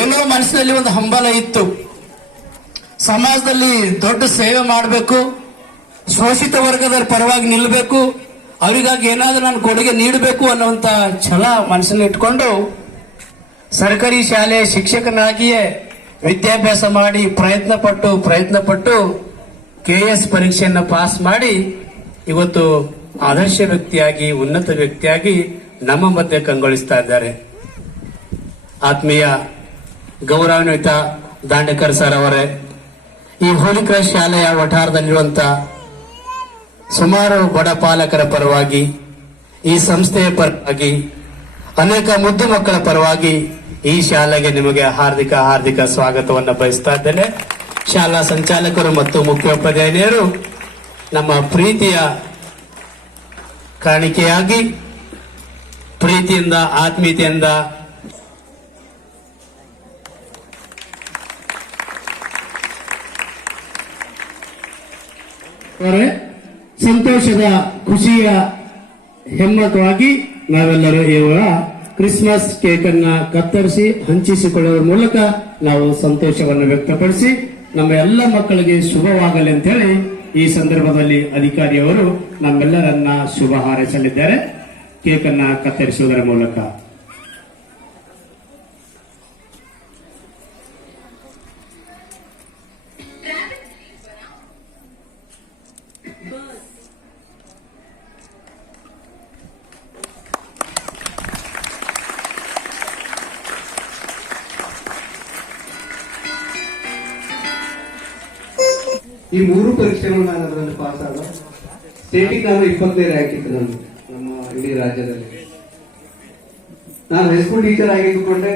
ಏನೋ ಮನಸ್ಸಿನಲ್ಲಿ ಒಂದು ಹಂಬಲ ಇತ್ತು, ಸಮಾಜದಲ್ಲಿ ದೊಡ್ಡ ಸೇವೆ ಮಾಡಬೇಕು, ಶೋಷಿತ ವರ್ಗದ ಪರವಾಗಿ ನಿಲ್ಲಬೇಕು, ಅವರಿಗಾಗಿ ಏನಾದ್ರೂ ನಾನು ಕೊಡುಗೆ ನೀಡಬೇಕು ಅನ್ನುವಂತ ಛಲ ಮನಸ್ಸಲ್ಲಿ ಇಟ್ಕೊಂಡು ಸರ್ಕಾರಿ ಶಾಲೆಯ ಶಿಕ್ಷಕನಾಗಿಯೇ ವಿದ್ಯಾಭ್ಯಾಸ ಮಾಡಿ ಪ್ರಯತ್ನ ಪಟ್ಟು KS ಪರೀಕ್ಷೆಯನ್ನು ಪಾಸ್ ಮಾಡಿ ಇವತ್ತು ಆದರ್ಶ ವ್ಯಕ್ತಿಯಾಗಿ ಉನ್ನತ ವ್ಯಕ್ತಿಯಾಗಿ ನಮ್ಮ ಮಧ್ಯೆ ಕಂಗೊಳಿಸ್ತಾ ಇದ್ದಾರೆ. ಆತ್ಮೀಯ ಗೌರವಾನ್ವಿತ ದಾಂಡೇಕರ್ ಸರ್ ಅವರೇ, ಈ ಹೋಲಿ ಕ್ರಾಸ್ ಶಾಲೆಯ ವಠಾರದಲ್ಲಿರುವಂತಹ ಸುಮಾರು ಬಡ ಪಾಲಕರ ಪರವಾಗಿ, ಈ ಸಂಸ್ಥೆಯ ಪರವಾಗಿ, ಅನೇಕ ಮುದ್ದು ಮಕ್ಕಳ ಪರವಾಗಿ ಈ ಶಾಲೆಗೆ ನಿಮಗೆ ಹಾರ್ದಿಕ ಸ್ವಾಗತವನ್ನು ಬಯಸ್ತಾ ಇದ್ದೇನೆ. ಶಾಲಾ ಸಂಚಾಲಕರು ಮತ್ತು ಮುಖ್ಯೋಪಾಧ್ಯಾಯರು ನಮ್ಮ ಪ್ರೀತಿಯ ಕಾಣಿಕೆಯಾಗಿ ಪ್ರೀತಿಯಿಂದ ಆತ್ಮೀಯತೆಯಿಂದ ಸಂತೋಷದ ಖುಷಿಯ ಹೆಮ್ಮತವಾಗಿ ನಾವೆಲ್ಲರೂ ಇವಾಗ ಕ್ರಿಸ್ಮಸ್ ಕೇಕ್ ಅನ್ನ ಕತ್ತರಿಸಿ ಹಂಚಿಸಿಕೊಳ್ಳುವ ಮೂಲಕ ನಾವು ಸಂತೋಷವನ್ನು ವ್ಯಕ್ತಪಡಿಸಿ ನಮ್ಮ ಎಲ್ಲ ಮಕ್ಕಳಿಗೆ ಶುಭವಾಗಲಿ ಅಂತ ಹೇಳಿ ಈ ಸಂದರ್ಭದಲ್ಲಿ ಅಧಿಕಾರಿಯವರು ನಮ್ಮೆಲ್ಲರನ್ನ ಶುಭ ಹಾರೈಸಲಿದ್ದಾರೆ ಕೇಕ್ ಅನ್ನ ಕತ್ತರಿಸುವುದರ ಮೂಲಕ. ಈ 3 ಪರೀಕ್ಷೆಗಳು ನಾನು ಅದರಲ್ಲಿ ಪಾಸ್ ಆದ. ಸ್ಟೇಟಿಗೆ ನಾನು 25ನೇ ರ್ಯಾಂಕ್ ಇತ್ತು ನಾನು ನಮ್ಮ ಇಡೀ ರಾಜ್ಯದಲ್ಲಿ. ನಾನು ಹೈಸ್ಕೂಲ್ ಟೀಚರ್ ಆಗಿದ್ದುಕೊಂಡೆ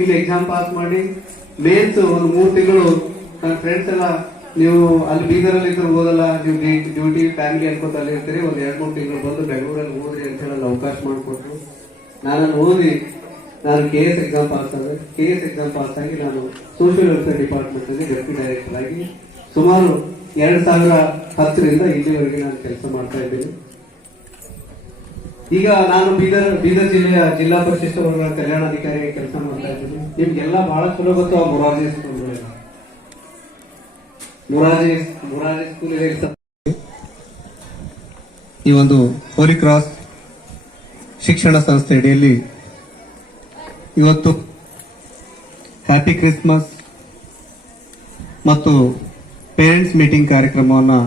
ಇಲ್ಲಿ ಎಕ್ಸಾಮ್ ಪಾಸ್ ಮಾಡಿ ಮೇನ್ಸ್ ಒಂದು 3 ತಿಂಗಳು ನನ್ನ ಫ್ರೆಂಡ್ಸ್ ಎಲ್ಲ ನೀವು ಅಲ್ಲಿ ಬೀದರಲ್ಲಿ ಇದ್ರು ಓದಲ್ಲ, ನೀವು ಡ್ಯೂಟಿ ಫ್ಯಾಮಿಲಿ ಅನ್ಕೊಂತ ಅಲ್ಲಿ ಇರ್ತೀರಿ, ಒಂದು 2-3 ತಿಂಗಳು ಬಂದು ಬೆಂಗಳೂರಲ್ಲಿ ಓದ್ರಿ ಅಂತ ಹೇಳಿ ಅವಕಾಶ ಮಾಡಿಕೊಟ್ರು. ನಾನು ಓದಿ ನಾನು KS ಎಕ್ಸಾಮ್ ಪಾಸ್ ಆದೆ. KS ಎಕ್ಸಾಮ್ ಪಾಸ್ ಆಗಿ ನಾನು ಸೋಷಿಯಲ್ ವೆಲ್ಫೇರ್ ಡಿಪಾರ್ಟ್ಮೆಂಟ್ ಅಲ್ಲಿ ಡೆಪ್ಯೂಟಿ ಡೈರೆಕ್ಟರ್ ಆಗಿ ಸುಮಾರು 2010ರಿಂದ ಇಲ್ಲಿವರೆಗೆ ನಾನು ಕೆಲಸ ಮಾಡ್ತಾ ಇದ್ದೀನಿ. ಈಗ ನಾನು ಬೀದರ್ ಜಿಲ್ಲೆಯ ಜಿಲ್ಲಾ ಪರಿಶಿಷ್ಟ ವರ್ಗಗಳ ಕಲ್ಯಾಣಾಧಿಕಾರಿ ಕೆಲಸ ಮಾಡ್ತಾ ಇದ್ದೀನಿ. ನಿಮ್ಗೆಲ್ಲ ಬಹಳ ಚಲೋ ಗೊತ್ತು ಆ ಮೊರಾರ್ಜಿ ಸ್ಕೂಲ್ ಇದೆ. ಈ ಒಂದು ಹೋಲಿ ಕ್ರಾಸ್ ಶಿಕ್ಷಣ ಸಂಸ್ಥೆ ಅಡಿಯಲ್ಲಿ ಇವತ್ತು ಹ್ಯಾಪಿ ಕ್ರಿಸ್ಮಸ್ ಮತ್ತು ಪೇರೆಂಟ್ಸ್ ಮೀಟಿಂಗ್ ಕಾರ್ಯಕ್ರಮವನ್ನು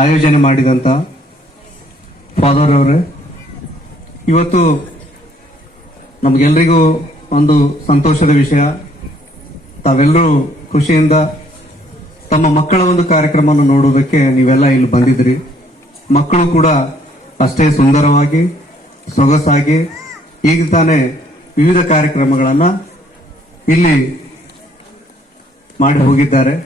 ಆಯೋಜನೆ ಮಾಡಿದಂತ ಫಾದರ್ ಅವರೇ, ಇವತ್ತು ನಮಗೆಲ್ಲರಿಗೂ ಒಂದು ಸಂತೋಷದ ವಿಷಯ. ತಾವೆಲ್ಲರೂ ಖುಷಿಯಿಂದ ತಮ್ಮ ಮಕ್ಕಳ ಒಂದು ಕಾರ್ಯಕ್ರಮವನ್ನು ನೋಡುವುದಕ್ಕೆ ನೀವೆಲ್ಲ ಇಲ್ಲಿ ಬಂದಿದ್ರಿ. ಮಕ್ಕಳು ಕೂಡ ಅಷ್ಟೇ ಸುಂದರವಾಗಿ ಸೊಗಸಾಗಿ ಈಗ ತಾನೇ ವಿವಿಧ ಕಾರ್ಯಕ್ರಮಗಳನ್ನ ಇಲ್ಲಿ ಮಾಡಿ ಹೋಗಿದ್ದಾರೆ.